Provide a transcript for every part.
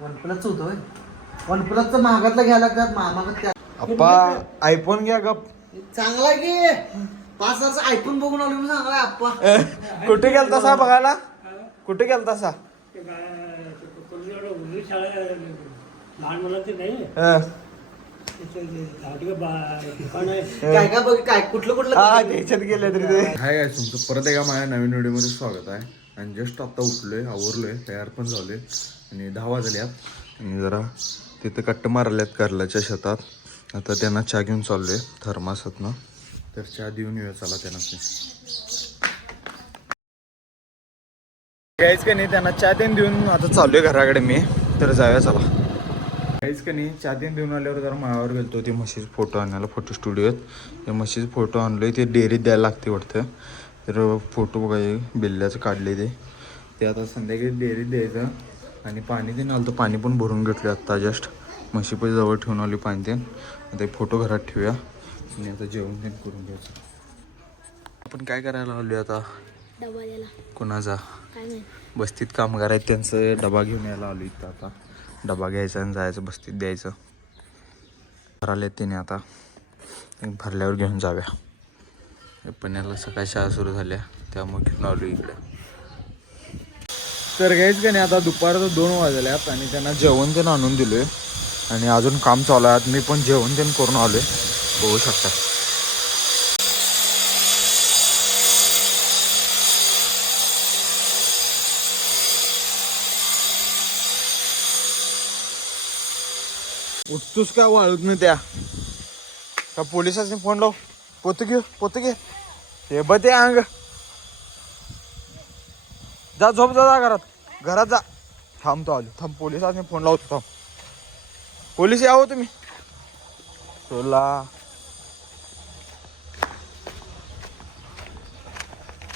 One प्लसचं होतं होय. One प्लसचं महागातलं घ्यायला लागतात महागात त्या आप्पा आयफोन घ्या गप. चांगला की 5,000चा आयफोन बघून आलो मी चांगला आप्पा. कुठे गेलता सा बघायला? कुठे गेलता सा? लहान मुलांचे नाही काय काय बघ काय कुठलं कुठलं त्याच्यात गेले तरी ते. हाय काय तुमचं परत एका माझ्या नवीन व्हिडिओमध्ये स्वागत आहे. आणि जस्ट आता उठलोय, आवरलोय, तयार पण झालोय आणि 10 वाजल्यात आणि जरा तिथं कट्ट मारल्यात कारल्याच्या शेतात. आता त्यांना चहा घेऊन चाललोय थर्मासातनं. तर चहा देऊन येऊया चला त्यांना. काहीच का नाही, त्यांना चहा देऊन देऊन आता चाललोय घराकडे मी. तर जाऊया चला. काहीच का नाही, चहा देऊन देऊन आल्यावर जरा माळावर गेलतो ते म्हशीचे फोटो आणायला फोटो स्टुडिओत. त्या म्हशीचे फोटो आणलोय, ते डेअरीत द्यायला लागते वाटतं. तर फोटो बघा बिल्ल्याचं काढले ते आता संध्याकाळी डेअरीत द्यायचं. आणि पाणी ते आलं तर पाणी पण भरून घेतलं आत्ता जस्ट. म्हशी पण जवळ ठेवून आली पाणी ते. आता एक फोटो घरात ठेवूया आणि आता जेवण ते करून घ्यायचं. आपण काय करायला आलो आता? डबा द्यायला. कोणाचा? काय नाही. बस्तीत कामगार आहेत त्यांचं डबा घेऊन यायला आलो इथं. आता डबा घ्यायचा आणि जायचं बस्तीत द्यायचं. भराले तिने आता भरल्यावर घेऊन जाव्या. पण याला सकाळी शाळा सुरू झाल्या त्यामुळे घेऊन आलो इकडे. तर घ्यायच का नाही, आता दुपारचं 2 वाजल्यात आणि त्यांना जेवण ते आणून दिलोय आणि अजून काम चालू आहे. मी पण जेवण ते करून आलोय, बघू शकता. उठतोस का वाळूत न त्या का पोलिसांनी फोन लाव. पोत घे हे ब ते अंग जा, झोप जा घरात जा. थांबतो आलो, थांब पोलिसांनी फोन लावतो. थांब पोलीस यावं तुम्ही. तुला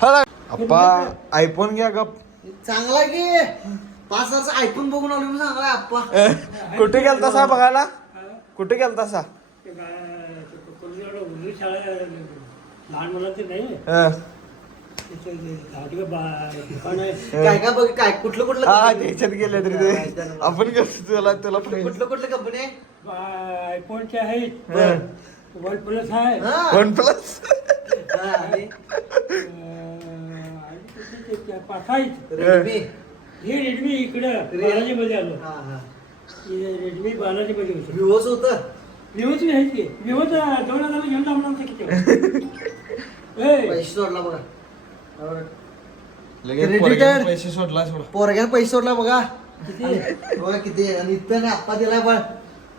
आप्पा आयफोन घ्या गप. चांगला की 5,000चा आयफोन बघून आलो मी चांगला आप्पा. कुठे गेलता सा बघायला? कुठे गेलता सा? लहान मुलांचे नाही काय काय बघ काय कुठलं कुठलं त्याच्यात गेले तरी ते. आपण कसं तुला कुठलं कुठलं कंपनी आहे? आयफोनचे आहेत. वन प्लस आहे. वन प्लस आणि पाच आहेत. रेडमी. हे रेडमी इकडं बालाजीमध्ये आलो. हा हा रेडमी बालाजीमध्ये होतं. विवोच होतं. विवोची आहेत की विवोच 2,000 घेऊन जाणार किती पैसे सोडला बघा. लगेच पैसे सोडला. पोरग्याला पैसे सोडला बघा. बघा किती आणि इथं नाही आप्पा दिलाय पण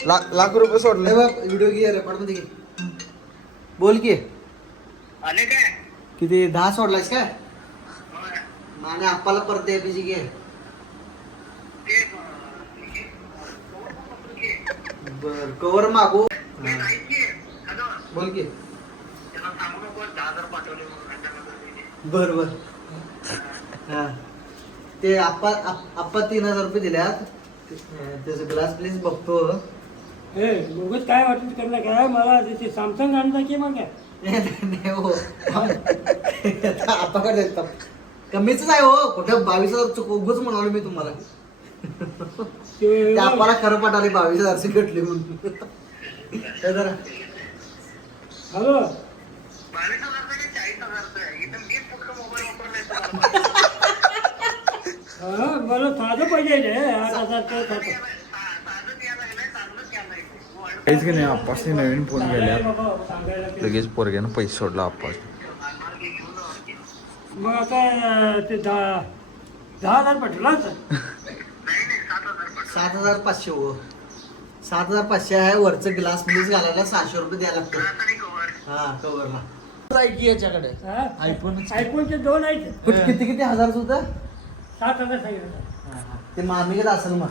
लाख रुपये सोडले. व्हिडिओ घे रेकॉर्ड मध्ये घे. बोल की किती 10 सोडलायस काय? आणि आप्पाला परत द्या पाहिजे घे. बर कवर मागू. बोल की. बर बर हा ते आप्पा 3,000 रुपये दिल्यात. त्याचं ग्लास प्लीज बघतो. हे उगाच काय वाटत करणार काय मला ते सॅमसंग आणता की मग काय नाही हो आप्पाकडे देतात. कमीच आहे हो. कुठं 22,000 उगच म्हणालो मी तुम्हाला. ते आप्पाला खरं पटाले 22,000 कटले म्हणून. जरा हॅलो मला साधं पाहिजे रे. 8,000 काहीच की नाही, आप्पासने नवीन फोन घ्यायला लगेच पोरग्यानं पैसे सोडला आप्पा. मग आता ते 10,000 पटलाच. 7,500 हो. 7,500 आहे. वरचं ग्लास प्लीज घालायला 600 रुपये द्यायला लागतं. हा कवरला याच्याकडे आयफोनचे 2 आहेत. किती किती हजारच होतं? 7,000 सांगितलं. ते मामिगत असेल मग.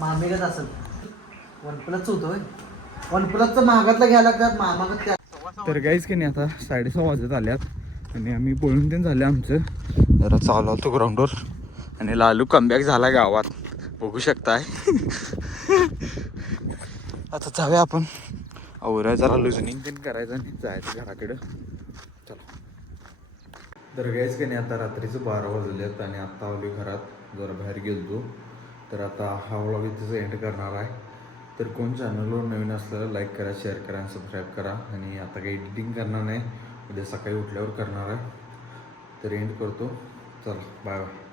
मामिगत असेल. वन प्लसचं होतं होय. वन प्लसचं महागातलं घ्यायला लागतात महागात त्या. तर काहीच की नाही, आता 6:30 वाजत आल्यात आणि आम्ही बोलून ते झाले आमचं. जरा चालू होतो ग्राउंडवर आणि लालू कमबॅक झाला गावात, बघू शकताय. आता जाऊया आपण आवरा, जरा लुजनिंग पण करायचं आणि जायचं घराकडं. चला. तर काहीच की नाही, आता रात्रीचं 12 वाजलेत आणि आत्ता आलो घरात. जरा बाहेर गेलतो तर आता हा व्लॉग इथेच एंड करणार आहे. तर कोण चॅनलवर नवीन असलं लाईक करा, शेअर करा आणि सबस्क्राईब करा. आणि आता काही एडिटिंग करणार नाही, उद्या सकाळी उठल्यावर करणार आहे. तर एंड करतो. चला बाय बाय.